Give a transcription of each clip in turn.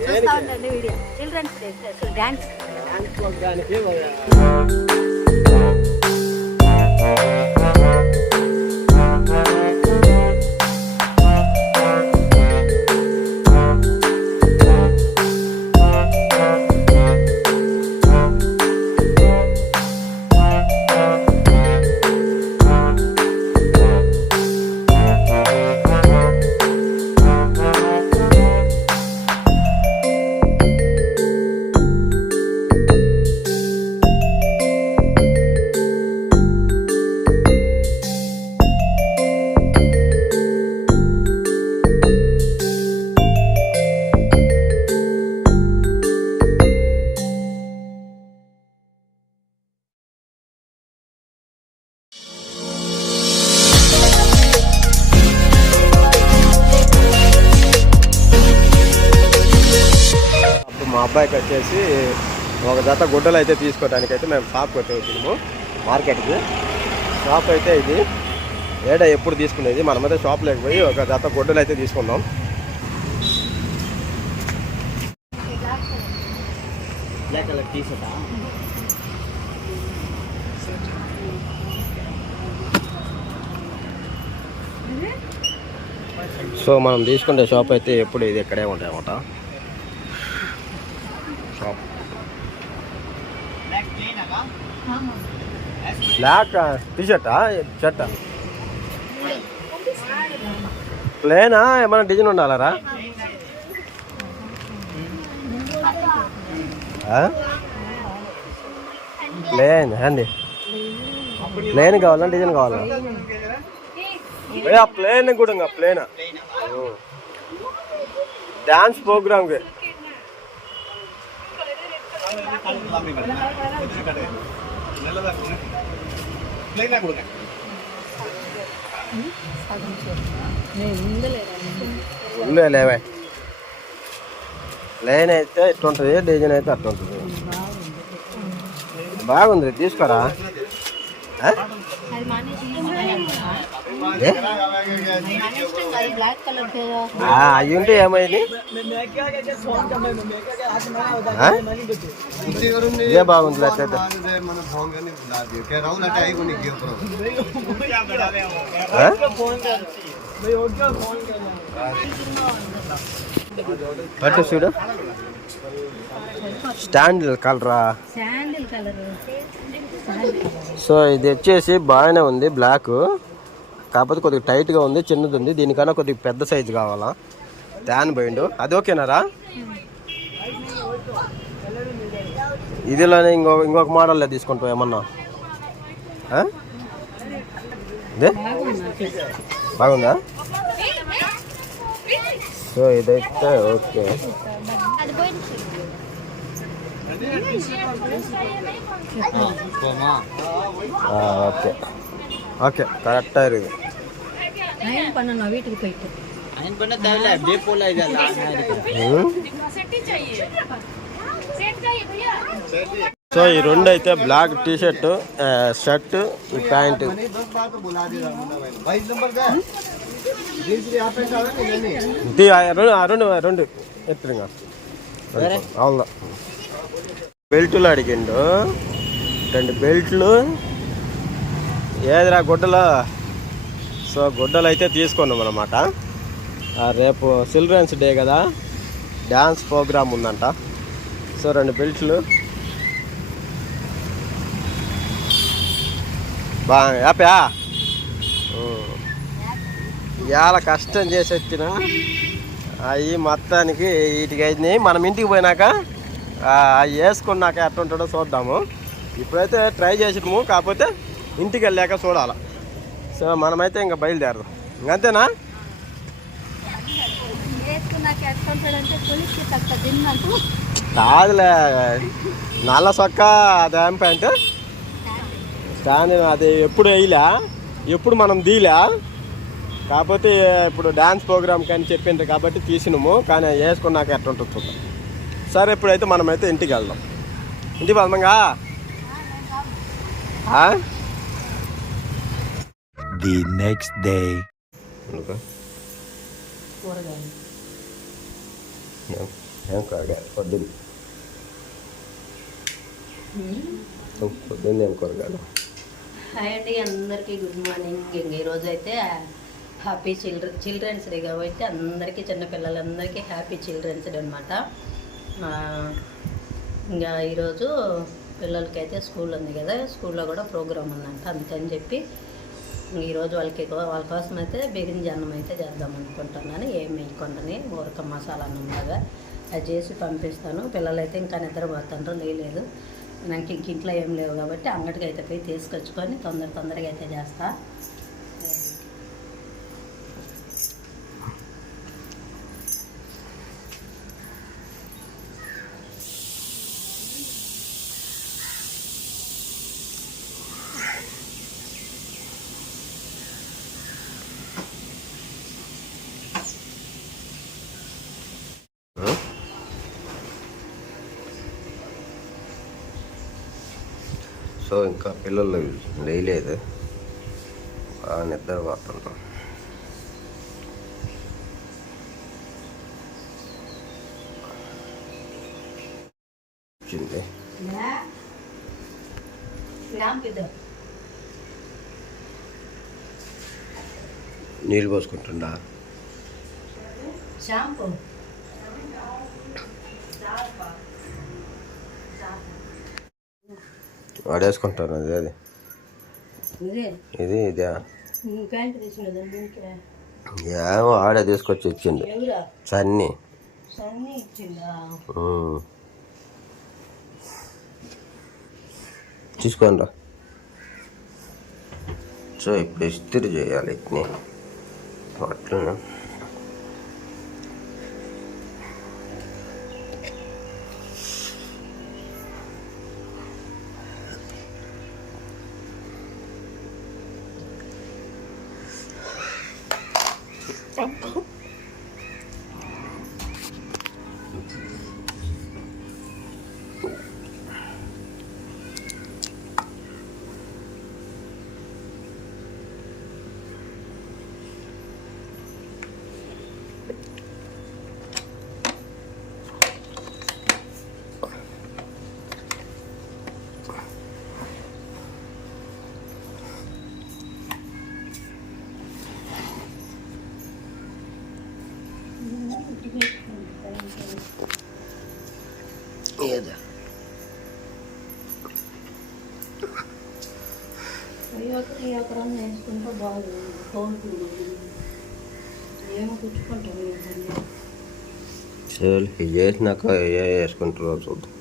చూస్తా ఉండండి video. Children's day అసలు డ్యాన్స్ డాన్స్ ఒక జత గుడ్డలు అయితే తీసుకోవడానికి అయితే మేము షాప్కి అయితే వచ్చినాము మార్కెట్కి. షాప్ అయితే ఇది. ఏడా ఎప్పుడు తీసుకునేది? మనమైతే షాప్ లేకపోయి ఒక జత గుడ్డలు అయితే తీసుకున్నాం. సో మనం తీసుకునే షాప్ అయితే ఎప్పుడు ఇది ఇక్కడే ఉంటాయి అన్నమాట షాప్ బ్లాక్ ప్లేన్ అగా బ్లాక్ టీ షర్టా షర్టా ప్లేనా ఏమైనా డిజైన్ ఉండాలరా ప్లేన్ అండి ప్లేన్ కావాలా? డిజైన్ కావాలా? ప్లేన్ కూడా ఇంకా ప్లేన్ డాన్స్ ప్రోగ్రామ్కి ఉందే లేవే. లైన్ అయితే ఎట్టుంటుంది డిజైన్ అయితే అట్టుంటుంది. బాగుంది తీసుకోరా ఆ? అది మానేసి ఏ? బ్లాక్ కలర్ ఆ, అవి ఉంటే ఏమైంది? ఇదే బాగుంది అట్లయితే? పట్టు చూడు. స్టాండ్ కలరా శాండిల్ కలర్ సో ఇది వచ్చేసి బాగానే ఉంది బ్లాక్. కాకపోతే కొద్దిగా టైట్గా ఉంది చిన్నది ఉంది. దీనికన్నా కొద్దిగా పెద్ద సైజు కావాలా? ట్యాన్ బైండ్. అది ఓకేనారా? ఇదిలోనే ఇంకో ఇంకొక మోడల్లో తీసుకుంటాం ఏమన్నా? అదే బాగుందా? సో ఇదైతే ఓకే. ఓకే. ఓకే కరెక్ట్ இருக்குது நயன் பண்ணணும் வீட்டுக்கு போயிட்டு அயன் பண்ண தேவையில்ல அப்படியே போல இது ఉమ్. సో ఈ రెండు అయితే బ్లాక్ టీ షర్ట్ షర్ట్ ఈ ప్యాంట్ ఇది ఆ రెండు ఆ రెండు రెండు ఎత్తుగా అవును బెల్టులు అడిగిండు రెండు బెల్ట్లు ఏదిరా గుడ్డలు సో గుడ్డలు అయితే తీసుకున్నాం అనమాట రేపు చిల్డ్రన్స్ డే కదా. డ్యాన్స్ ప్రోగ్రామ్ ఉందంట. సో రెండు బెల్ట్లు. బా యాపా? ఇవాళ కష్టం చేసి వచ్చిన. అవి మొత్తానికి వీటికి అయినాయి మనం ఇంటికి పోయినాక అవి వేసుకున్నాక ఎట్లా ఉంటుందో చూద్దాము. ఇప్పుడైతే ట్రై చేసినాము కాకపోతే ఇంటికి వెళ్ళాక చూడాలి. సో మనమైతే ఇంకా బయలుదేరదాం. ఇంకంతేనా? కాదులే. నల్ల సొక్క అదేం ప్యాంట్? స్టాండ్ అది ఎప్పుడు వేయలే. ఎప్పుడు మనం దీలే కాకపోతే ఇప్పుడు డ్యాన్స్ ప్రోగ్రామ్ కానీ చెప్పిండ్రు కాబట్టి తీసినాము. కానీ వేసుకున్నాక ఎట్లా ఉంటుంది చూద్దాం. సరే ఇప్పుడైతే మనమైతే ఇంటికి వెళ్దాం. ఇంటికి వెళ్దాంగా? పొద్దున్న. పొద్దున్న ఏం కూరగాయలు? హాయ్ అండి అందరికీ గుడ్ మార్నింగ్. ఇంక ఈరోజు అయితే హ్యాపీ చిల్డ్రన్ చిల్డ్రన్స్ డే కాబట్టి అందరికీ చిన్నపిల్లలందరికీ హ్యాపీ చిల్డ్రన్స్ డే అనమాట ఇంకా ఈరోజు పిల్లలకైతే స్కూల్ ఉంది కదా స్కూల్లో కూడా ప్రోగ్రామ్ ఉందంట అందుకని చెప్పి ఈరోజు వాళ్ళకి వాళ్ళ కోసం అయితే బిర్యానీ అన్నం అయితే చేద్దాం అనుకుంటున్నాను. ఏం వేయకుండానే ఊరక మసాలా అన్నం లాగా అది చేసి పంపిస్తాను. పిల్లలైతే ఇంకా నిద్రపోతుండ్రు లేదు నాకు ఇంక ఇంట్లో ఏం లేవు కాబట్టి అంగడికి అయితే పోయి తీసుకొచ్చుకొని తొందర తొందరగా అయితే చేస్తాను సో ఇంకా పిల్లలు లేయలేదు బాగా నిద్ర పోతుంటాం వచ్చింది. నీళ్ళు పోసుకుంటుండా షాంపూ. వాడేసుకుంటాను అది అది. ఇదే? ఇది ఏమో ఆడే తీసుకొచ్చి ఇచ్చిండు. సన్ని. తీసుకోండి రా. సో ఇప్పుడు ఇస్త్రీ చేయాలి ఇట్ని. అట్లా Oh. ఈ ఒకరం వేసుకుంటే బాగుంది కోరుకుంటుంది ఏమో సరే ఇది చేసినాక ఏ వేసుకుంటారో చూద్దాం.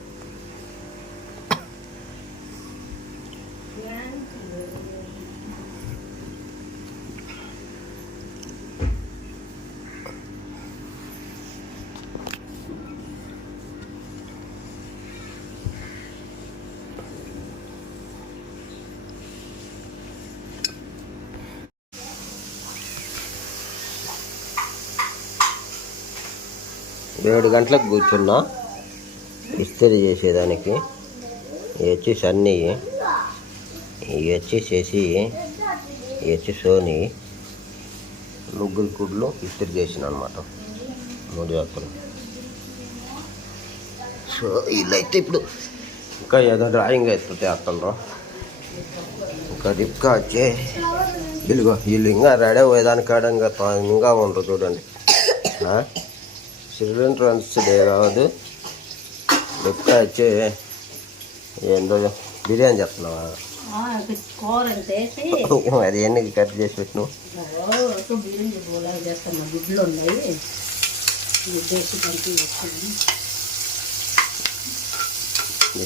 ఏడు గంటలకు కూర్చున్నా. ఇస్త్రీ చేసేదానికి. ఇవి వచ్చేసి అన్నీ ఇవి వచ్చి ఇవి వచ్చి సోని ముగ్గురు కుడ్లు ఇస్త్రీ చేసిన అనమాట మూడు జతలు. సో వీళ్ళైతే ఇప్పుడు ఇంకా ఏదో డ్రాయింగ్ అయితే వేస్తుండ్రు ఇంకా రిప్కా వచ్చి. వీళ్ళు వీళ్ళు ఇంకా రెడీ అయ్యేదానికి ఇంకా ఇంకా ఉండరు చూడండి. ఆ? చిల్డ్రన్స్ డే కాదు రిప్కా వచ్చి ఏందో బిర్యానీ చెప్తున్నావా? అది ఎన్ని కట్ చేసి పెట్టినావు? బిర్యానీ చేస్తాను. గుడ్లు ఉన్నాయి.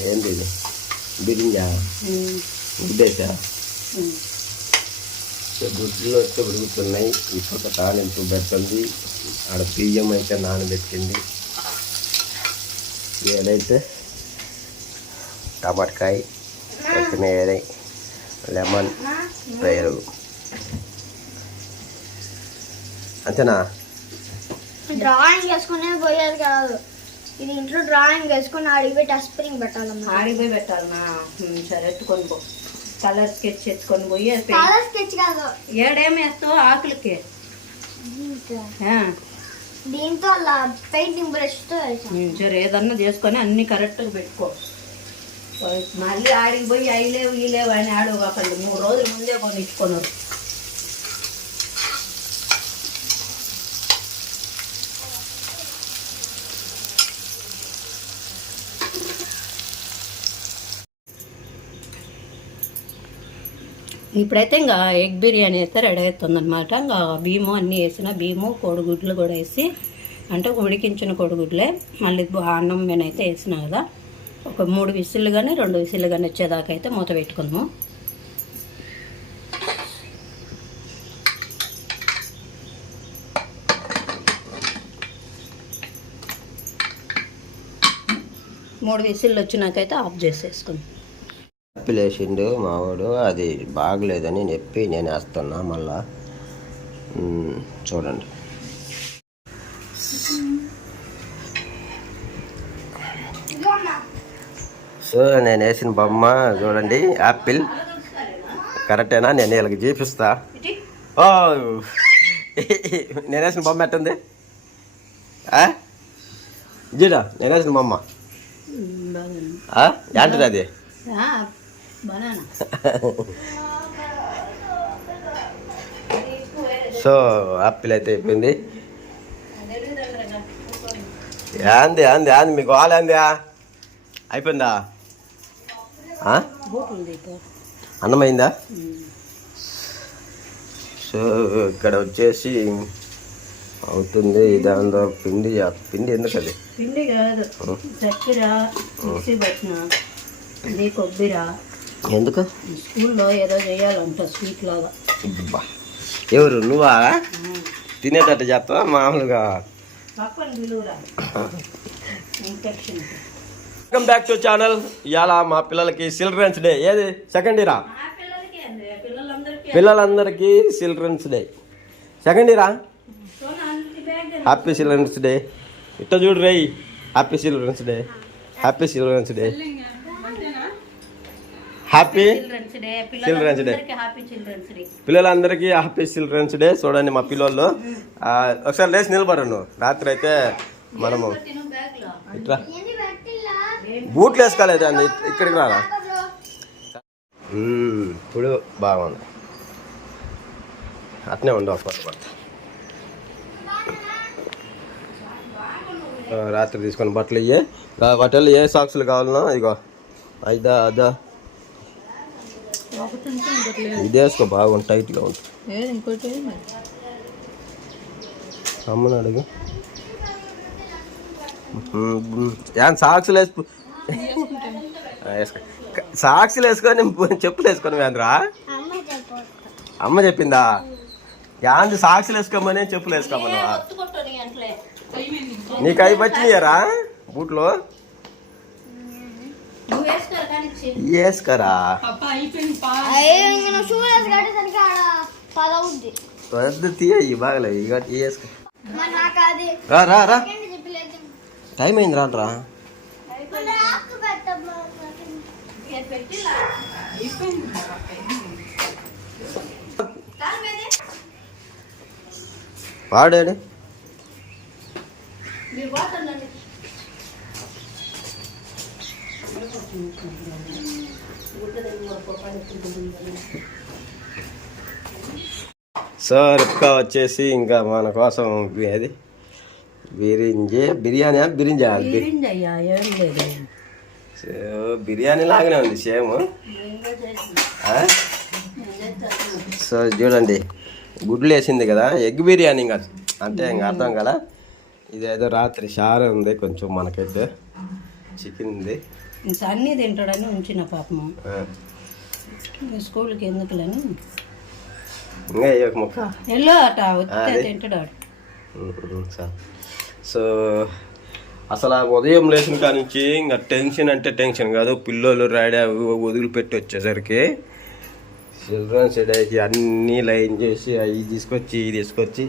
ఏంది బిర్యానీ? గుడ్డేసా గుడ్లు వచ్చి ఉడుకుతున్నాయి. ఈ పక్క తాలింపు పెడుతుంది. ఆడ బియ్యం అయితే నానబెట్టింది. ఏదైతే టమాటకాయ కొత్తిమీర లెమన్ పెరుగు. అంతేనా? డ్రాయింగ్ వేసుకునే పోయేది కాదు. ఇది ఇంట్లో డ్రాయింగ్ వేసుకుని పెట్టి స్ప్రింగ్ పెట్టాలమ్మా. ఆడిపోయి పెట్టాలనా ఉమ్, సరే ఎత్తుకొని పో. కలర్ స్కెచ్ ఎత్తుకొని పోయి కలర్ స్కెచ్ కాదు. ఏడేమి వేస్తావు ఆకులకి. దీంతో. అలా పెయింటింగ్ బ్రష్తో వేసాం సరే ఏదన్నా చేసుకొని అన్ని కరెక్ట్గా పెట్టుకో. మళ్ళీ ఆడికి పోయి అవి లేవు ఈ లేవు అని ఆడు కాకండి మూడు రోజుల ముందే కొన్ని ఇప్పుడైతే ఇంకా ఎగ్ బిర్యానీ అయితే రెడీ అవుతుంది అనమాట ఇంకా భీము అన్నీ వేసిన భీము కోడిగుడ్లు కూడా వేసి అంటే ఉడికించిన కోడిగుడ్లే మళ్ళీ అన్నం మీద అయితే వేసిన కదా ఒక మూడు విసిల్లు కానీ రెండు విసిల్లు కానీ వచ్చేదాకా అయితే మూత పెట్టుకుందాము. మూడు విసిల్లు వచ్చినాకైతే ఆఫ్ చేసేసుకుందాం. యాపిల్ వేసిండు మావాడు అది బాగలేదని చెప్పి నేను వేస్తున్నా మళ్ళా. చూడండి. సో నేను వేసిన బొమ్మ చూడండి యాపిల్ కరెక్టేనా? నేను వీళ్ళకి చూపిస్తా. ఓ నేను వేసిన బొమ్మ ఎట్టుంది? జీడా నేను వేసిన బొమ్మ? ఏంటిది అది? సో యాపిల్ అయితే అయిపోయింది. ఏంది ఏంది ఏంది మీకు వాళ్ళు ఏంది అయిపోయిందా? అన్నమైందా? సో ఇక్కడ వచ్చేసి అవుతుంది దాంతో పిండి పిండి ఎందుకు అది? పిండి కాదు చక్కెర మిక్సీ పట్టిన ఇది కొబ్బరి. ఎందుకు? స్కూల్లో ఏదో చేయాలంట స్వీట్ లాగా. అబ్బా. ఎవరు? నువ్వా? తినేటట్టు చేస్తావా? మామూలుగా? వెల్కమ్ బ్యాక్ టు ఛానల్ ఇవాళ మా పిల్లలకి చిల్డ్రన్స్ డే. ఏది? సెకండ్ ఇయరా పిల్లలకి అండి. పిల్లలందరికీ పిల్లలందరికీ చిల్డ్రన్స్ డే. సెకండ్ ఇయరా హ్యాపీ చిల్డ్రన్స్ డే. ఇట్ట చూడు రేయ్. Happy children's day. Happy children's day. Happy children's day. పిల్లలందరికీ హ్యాపీ చిల్డ్రన్స్ డే పిల్లలందరికీ హ్యాపీ చిల్డ్రన్స్ డే చూడండి మా పిల్లలు ఆ, ఒకసారి లేచి నిలబడు నువ్వు. రాత్రి అయితే మనము ఇట్లా బూట్లు వేసుకోలేదు? అండి ఇక్కడికి మ్మ్, ఇప్పుడు బాగుంది. అట్నే ఉండు ఒక పట్టు పట్టు. ఆ, రాత్రి తీసుకొని బట్టలు ఇయ్యే. బట్టలు ఏ సాక్సులు కావాలన్నా ఇగో. అయిదా అదా. ఇది వేసుకో బాగుంది టైట్గా ఉంటుంది ఇంకోటి అమ్మని అడుగు. ఏం సాక్సులు వేసుకో? ఆ, వేసుకో. సాక్సులు వేసుకొని చెప్పులు వేసుకొని వేంద్రా అమ్మ చెప్పు అమ్మ చెప్పిందా? యాంది సాక్సులు వేసుకోమని చెప్పులు అంటలే. నీకు అవి బూట్లో నువ్వు వేసుకోరు కానీ చి- వేసుకరా అయ్యో ఇంక నువ్వు షూ వేసి కట్టేసరికి ఆడ పదవుద్ది. వద్దు తీయ బాగలే ఇక వేసుకో. రా రా టైం అయింది రా. రా? వాడాడు మీరు పోతుండండి. సో రిప్కా వచ్చేసి ఇంకా మన కోసం అది బిరింజే బిర్యానీ బిరింజా సో బిర్యానీ లాగానే ఉంది సేమ్. సో చూడండి గుడ్లు వేసింది కదా ఎగ్ బిర్యానీ ఇంకా. అంటే ఇంకా అర్థం కదా? ఇదేదో రాత్రి షార్ ఉంది కొంచెం మనకైతే. చికెన్ ఉంది. అన్నీ తింటాడని ఉంచిన పాపము స్కూల్కి ఎందుకులని? ఎల్లో అట. తింటాడు సో. అసలు ఆ ఉదయం లేచిన కాడ నుంచి ఇంకా టెన్షన్ అంటే టెన్షన్ కాదు. పిల్లలు రెడీ వదిలిపెట్టి వచ్చేసరికి చిల్డ్రన్స్ డేకి అన్నీ లైన్ చేసి అవి తీసుకొచ్చి ఇవి తీసుకొచ్చి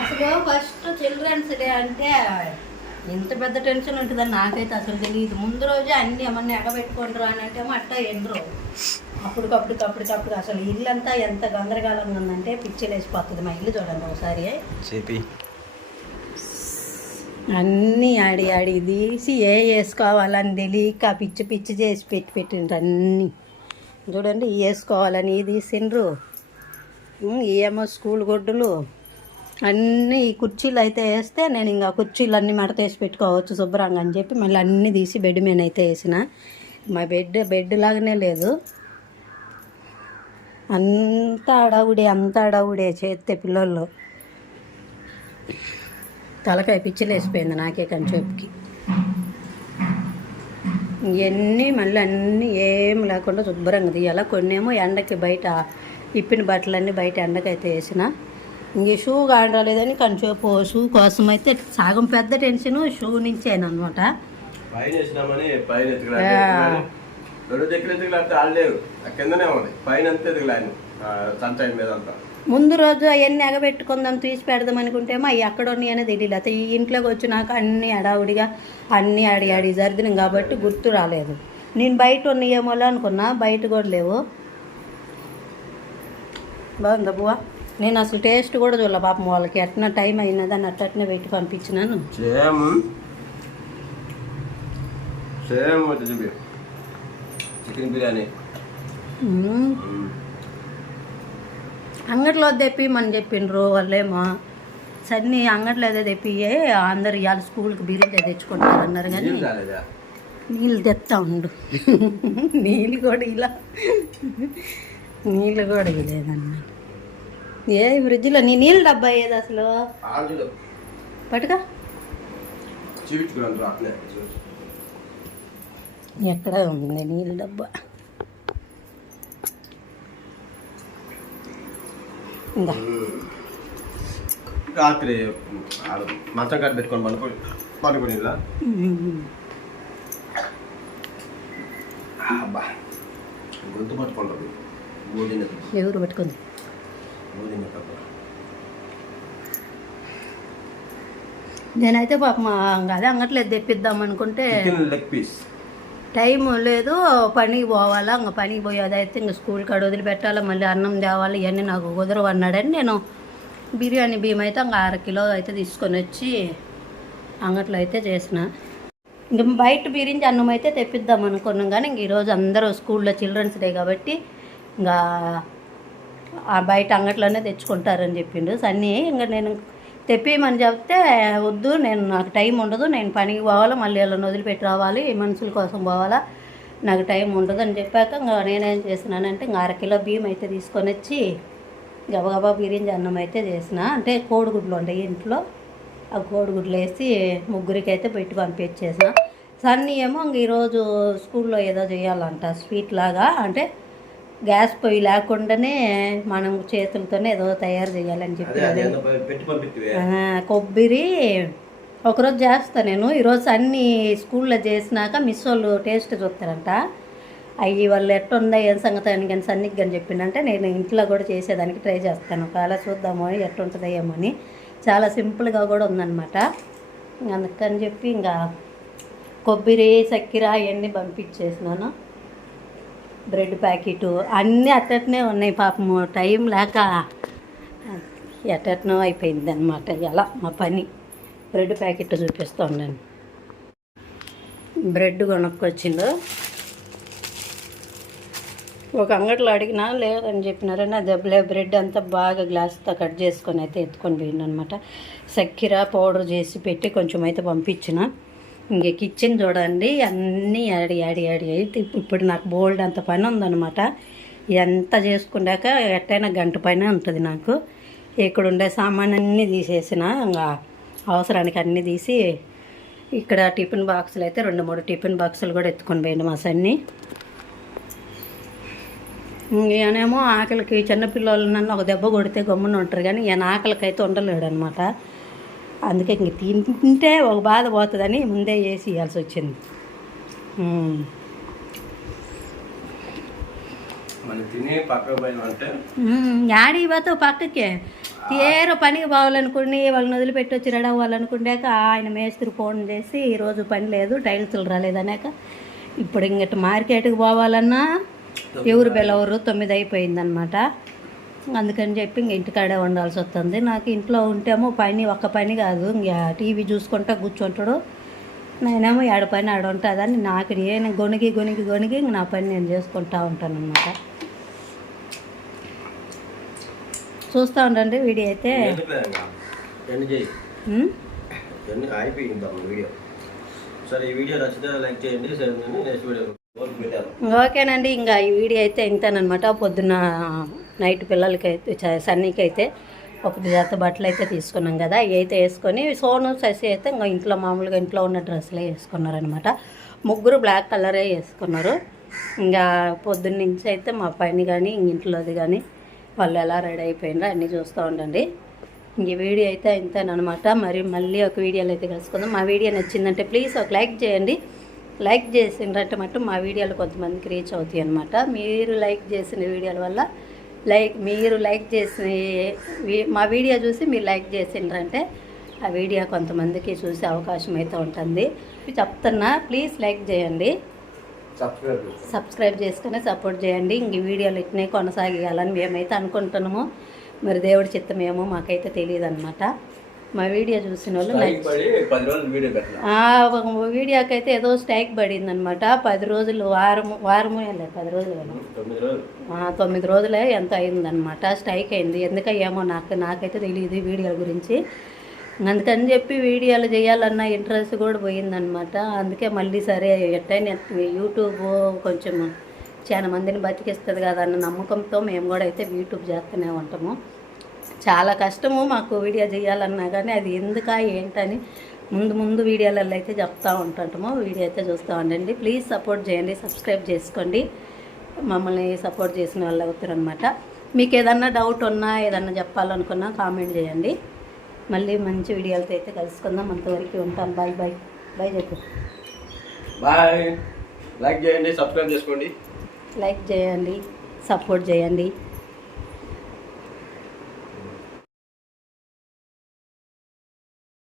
అసలు ఫస్ట్ చిల్డ్రన్స్ డే అంటే ఇంత పెద్ద టెన్షన్ ఉంటుందని నాకైతే అసలు తెలియదు ముందు రోజే అన్ని ఏమన్నా ఎగబెట్టుకుంటారు అని అంటే అట్ట ఎండ్రు. అప్పటికప్పుడు అప్పటికప్పుడు అసలు ఇల్లంతా ఎంత గందరగోళంగా ఉందంటే పిచ్చి లేచిపోతుంది మా ఇల్లు చూడండి ఒకసారి. చెప్పి అన్నీ ఆడి ఆడి తీసి ఏ వేసుకోవాలని తెలియక పిచ్చి పిచ్చి చేసి పెట్టి పెట్టిండ్రు అన్నీ. చూడండి వేసుకోవాలని ఇది తీసిండ్రు ఏమో స్కూల్ గుడ్డలు. అన్నీ ఈ కుర్చీలు అయితే వేస్తే నేను ఇంకా కుర్చీలు అన్నీ మడత వేసి పెట్టుకోవచ్చు శుభ్రంగా అని చెప్పి మళ్ళీ అన్నీ తీసి బెడ్ మీద అయితే వేసిన. మా బెడ్ బెడ్ లాగానే లేదు. అంత అడవుడే అంత అడవుడే చేస్తే పిల్లల్లో తలకాయ పిచ్చిలేసిపోయింది నాకే కంచేపుకి ఇవన్నీ మళ్ళీ అన్నీ ఏం లేకుండా శుభ్రంగా తీయాలి. కొన్నేమో ఎండకి బయట ఇప్పిన బట్టలన్నీ బయట ఎండకైతే వేసిన. ఇంక షూ కాడలేదని కంచేపు షూ కోసం అయితే సగం పెద్ద టెన్షన్ షూ నుంచి అయిన అనమాట మీద రోజు అవన్నీ ఎగబెట్టుకుందాం తీసి పెడదాం అనుకుంటేమో అవి ఎక్కడ ఉన్నాయి అనేది తెలియదు అయితే ఈ ఇంట్లోకి వచ్చినాక అన్నీ అడావుడిగా అన్నీ ఆడి ఆడి జరిదినాం కాబట్టి గుర్తు రాలేదు. నేను బయట ఉన్నాయేమో అనుకున్నా బయట కూడా లేవు. బాగుందా బువ్వ? నేను అసలు టేస్ట్ కూడా చూడలే పాపం వాళ్ళకి. ఎట్లా టైం అయినదని అట్టనే పెట్టి పంపించినాను. సేమ్. Same chicken biryani. అంగట్లో తెప్పి మన చెప్పిండ్రు వాళ్ళేమో. సన్ని అంగట్లో ఏదో తెప్పి అందరు ఇవాళ స్కూల్కి బిర్యానీ తెచ్చుకుంటారు అన్నారు కానీ నీళ్ళు తెస్తా ఉండు. నీళ్ళు కూడా ఇలా. నీళ్ళు కూడా ఇలేదన్న ఏ ఫ్రిడ్జ్లో నీ నీళ్ళు డబ్బా ఏది అసలు? పట్టుగా ఎక్కడ ఉంది నీళ్ళు డబ్బా? రాత్రి మంచం కాడ పెట్టుకొని పనుకొని పనుకొని ఇలా అబ్బా గొంతు గోధుమ ఎవరు పట్టుకుంది? తప్ప నేనైతే పాపం అదే అంగట్లేదు తెప్పిద్దాం అనుకుంటే చికెన్ లెగ్ పీస్ టైం లేదు పనికి పోవాలా ఇంకా పనికి పోయేదైతే ఇంకా స్కూల్ కాడ వదిలిపెట్టాలి మళ్ళీ అన్నం తేవాలి ఇవన్నీ నాకు కుదరవు అన్నాడని నేను బిర్యానీ బియ్యం అయితే ఇంకా అర కిలో అయితే తీసుకొని వచ్చి అంగట్లో అయితే చేసిన. ఇంకా బయట బిరించి అన్నం అయితే తెప్పిద్దాం అనుకున్నాం కానీ ఇంక ఈరోజు అందరూ స్కూల్లో చిల్డ్రన్స్ డే కాబట్టి ఇంకా బయట అంగట్లోనే తెచ్చుకుంటారని చెప్పిండు. సన్నీ ఇంకా నేను తెప్పిమని చెప్తే వద్దు నేను నాకు టైం ఉండదు నేను పనికి పోవాలా మళ్ళీ వాళ్ళని వదిలిపెట్టి రావాలి మనుషుల కోసం పోవాలా నాకు టైం ఉండదు అని చెప్పాక ఇంకా నేనేం చేసినానంటే ఇంకా అరకిలో బియ్యం అయితే తీసుకొని వచ్చి గబగబా బిర్యానీ అన్నం అయితే చేసిన. అంటే కోడిగుడ్లు ఉంటాయి ఇంట్లో ఆ కోడిగుడ్లు వేసి ముగ్గురికి అయితే పెట్టి పంపించేసిన. సన్నీ ఏమో ఇంక ఈరోజు స్కూల్లో ఏదో చేయాలంట స్వీట్ లాగా అంటే గ్యాస్ పొయ్యి లేకుండానే మనం చేతులతోనే ఏదో తయారు చేయాలని చెప్పి కొబ్బరి ఒకరోజు చేస్తా నేను. ఈరోజు అన్ని స్కూల్లో చేసినాక మిస్ వాళ్ళు టేస్ట్ చూస్తారంట. అవి వాళ్ళు ఎట్టుందా ఏం సంగతి అని కానీ సన్నికి కానీ చెప్పిందంటే నేను ఇంట్లో కూడా చేసేదానికి ట్రై చేస్తాను. ఒకవేళ చూద్దాము ఎట్టుంటుందో ఏమో అని. చాలా సింపుల్గా కూడా ఉందన్నమాట. అందుకని చెప్పి ఇంకా కొబ్బరి చక్కెర అవన్నీ పంపించేసినాను. బ్రెడ్ ప్యాకెట్ అన్నీ అట్టనే ఉన్నాయి పాపము టైం లేక ఎట్టనో అయిపోయింది అనమాట ఎలా మా పని. బ్రెడ్ ప్యాకెట్ చూపిస్తూ ఉన్నాను. బ్రెడ్ కొనుక్కొచ్చిండు. ఒక అంగట్లో అడిగినా లేదని చెప్పినారని అది దెబ్బలే బ్రెడ్ అంతా బాగా గ్లాస్తో కట్ చేసుకొని అయితే ఎత్తుకొని పోయిండు అనమాట చక్కెర పౌడర్ చేసి పెట్టి కొంచెం అయితే పంపించిన. ఇంక కిచెన్ చూడండి అన్నీ ఆడి ఆడి ఆడి అయితే ఇప్పుడు నాకు బోల్డ్ అంత పని ఉందన్నమాట. ఎంత చేసుకున్నాక ఎట్టయినా గంట పైన ఉంటుంది నాకు. ఇక్కడ ఉండే సామాన్ అన్నీ తీసేసిన ఇంకా అవసరానికి అన్నీ తీసి ఇక్కడ టిఫిన్ బాక్సులు అయితే రెండు మూడు టిఫిన్ బాక్సులు కూడా ఎత్తుకొని పోయిండు మా సన్ని. ఈయనేమో ఆకలికి చిన్నపిల్లలు నన్ను ఒక దెబ్బ కొడితే గమ్మున ఉంటారు కానీ ఈయన ఆకలికి అయితే ఉండలేడు అనమాట అందుకే ఇంక తింటే ఒక బాధ పోతుందని ముందే వేసి ఇవ్వాల్సి వచ్చింది. యాడి పక్కకే తీర పనికి పోవాలనుకుని వాళ్ళని వదిలిపెట్టి వచ్చి రెడీ అవ్వాలనుకున్నాక ఆయన మేస్త్రి ఫోన్ చేసి ఈరోజు పని లేదు టైల్స్లు రాలేదనాక ఇప్పుడు ఇంకటి మార్కెట్కి పోవాలన్నా ఎవరు బెలవరు తొమ్మిది అయిపోయిందనమాట అందుకని చెప్పి ఇంక ఇంటికాడే ఉండాల్సి వస్తుంది. నాకు ఇంట్లో ఉంటేమో పని ఒక్క పని కాదు. ఇంకా టీవీ చూసుకుంటా కూర్చుంటాడు. నేనేమో ఏడ పని ఆడ ఉంటుందని నాకు నేను గొనిగి గొనిగి గొనిగి ఇంక నా పని నేను చేసుకుంటా ఉంటాను అనమాట చూస్తూ ఉండండి వీడియో అయితే. ఓకేనండి ఇంకా ఈ వీడియో అయితే ఇంతేనమాట పొద్దున్న నైట్ పిల్లలకి అయితే చ- ఒక జత బట్టలు అయితే తీసుకున్నాం కదా అవి అయితే వేసుకొని సోను శశి అయితే ఇంకా ఇంట్లో మామూలుగా ఇంట్లో ఉన్న డ్రెస్సులే వేసుకున్నారనమాట ముగ్గురు బ్లాక్ కలరే వేసుకున్నారు. ఇంకా పొద్దున్న నుంచి అయితే మా పైన కానీ ఇంట్లోది కానీ వాళ్ళు ఎలా రెడీ అయిపోయినారో అన్నీ చూస్తూ ఉండండి. ఇంక వీడియో అయితే ఇంతేనమాట మరి మళ్ళీ ఒక వీడియోలో అయితే కలుసుకుందాం. మా వీడియో నచ్చిందంటే ప్లీజ్ ఒక లైక్ చేయండి. లైక్ చేసిండ్రంటే మటు మా వీడియోలు కొంతమందికి రీచ్ అవుతాయి అనమాట మీరు లైక్ చేసిన వీడియోల వల్ల లైక్ మీరు లైక్ చేసిన మా వీడియో చూసి మీరు లైక్ చేసిండ్రంటే ఆ వీడియో కొంతమందికి చూసే అవకాశం అయితే ఉంటుంది. చెప్తున్నా ప్లీజ్ లైక్ చేయండి. సబ్స్క్రైబ్ చేసుకుని సపోర్ట్ చేయండి. ఇంక వీడియోలు ఇట్నే కొనసాగియాలని మేమైతే అనుకుంటున్నాము. మరి దేవుడి చిత్తం ఏమో మాకైతే తెలియదు అనమాట మా వీడియో చూసిన వాళ్ళు వీడియోకి అయితే ఏదో స్ట్రైక్ పడింది అనమాట పది రోజులు వారం వారము లేదు పది రోజులు తొమ్మిది రోజులు. ఎంత అయిందనమాట స్ట్రైక్ అయింది. ఎందుక ఏమో నాకు నాకైతే తెలియదు వీడియోల గురించి. అందుకని చెప్పి వీడియోలు చేయాలన్న ఇంట్రెస్ట్ కూడా పోయిందనమాట అందుకే మళ్ళీ సరే ఎట్టయినా యూట్యూబ్ కొంచెం చాలా మందిని బతికిస్తుంది కదా అన్న నమ్మకంతో మేము కూడా అయితే యూట్యూబ్ చేస్తూనే ఉంటాము. చాలా కష్టము మాకు వీడియో చేయాలన్నా కానీ అది ఎందుకా ఏంటని ముందు ముందు వీడియోలలో అయితే చెప్తా ఉంటుంటాము. వీడియో అయితే చూస్తూ ఉండండి. ప్లీజ్ సపోర్ట్ చేయండి. సబ్స్క్రైబ్ చేసుకోండి. మమ్మల్ని సపోర్ట్ చేసిన వాళ్ళు అవుతారు అనమాట మీకు ఏదన్నా డౌట్ ఉన్నా ఏదన్నా చెప్పాలనుకున్నా కామెంట్ చేయండి. మళ్ళీ మంచి వీడియోలతో అయితే కలుసుకుందాం. అంతవరకు ఉంటాం బాయ్ బాయ్ బాయ్ చెప్పు. బాయ్. లైక్ చేయండి సబ్స్క్రైబ్ చేసుకోండి. లైక్ చేయండి. సపోర్ట్ చేయండి.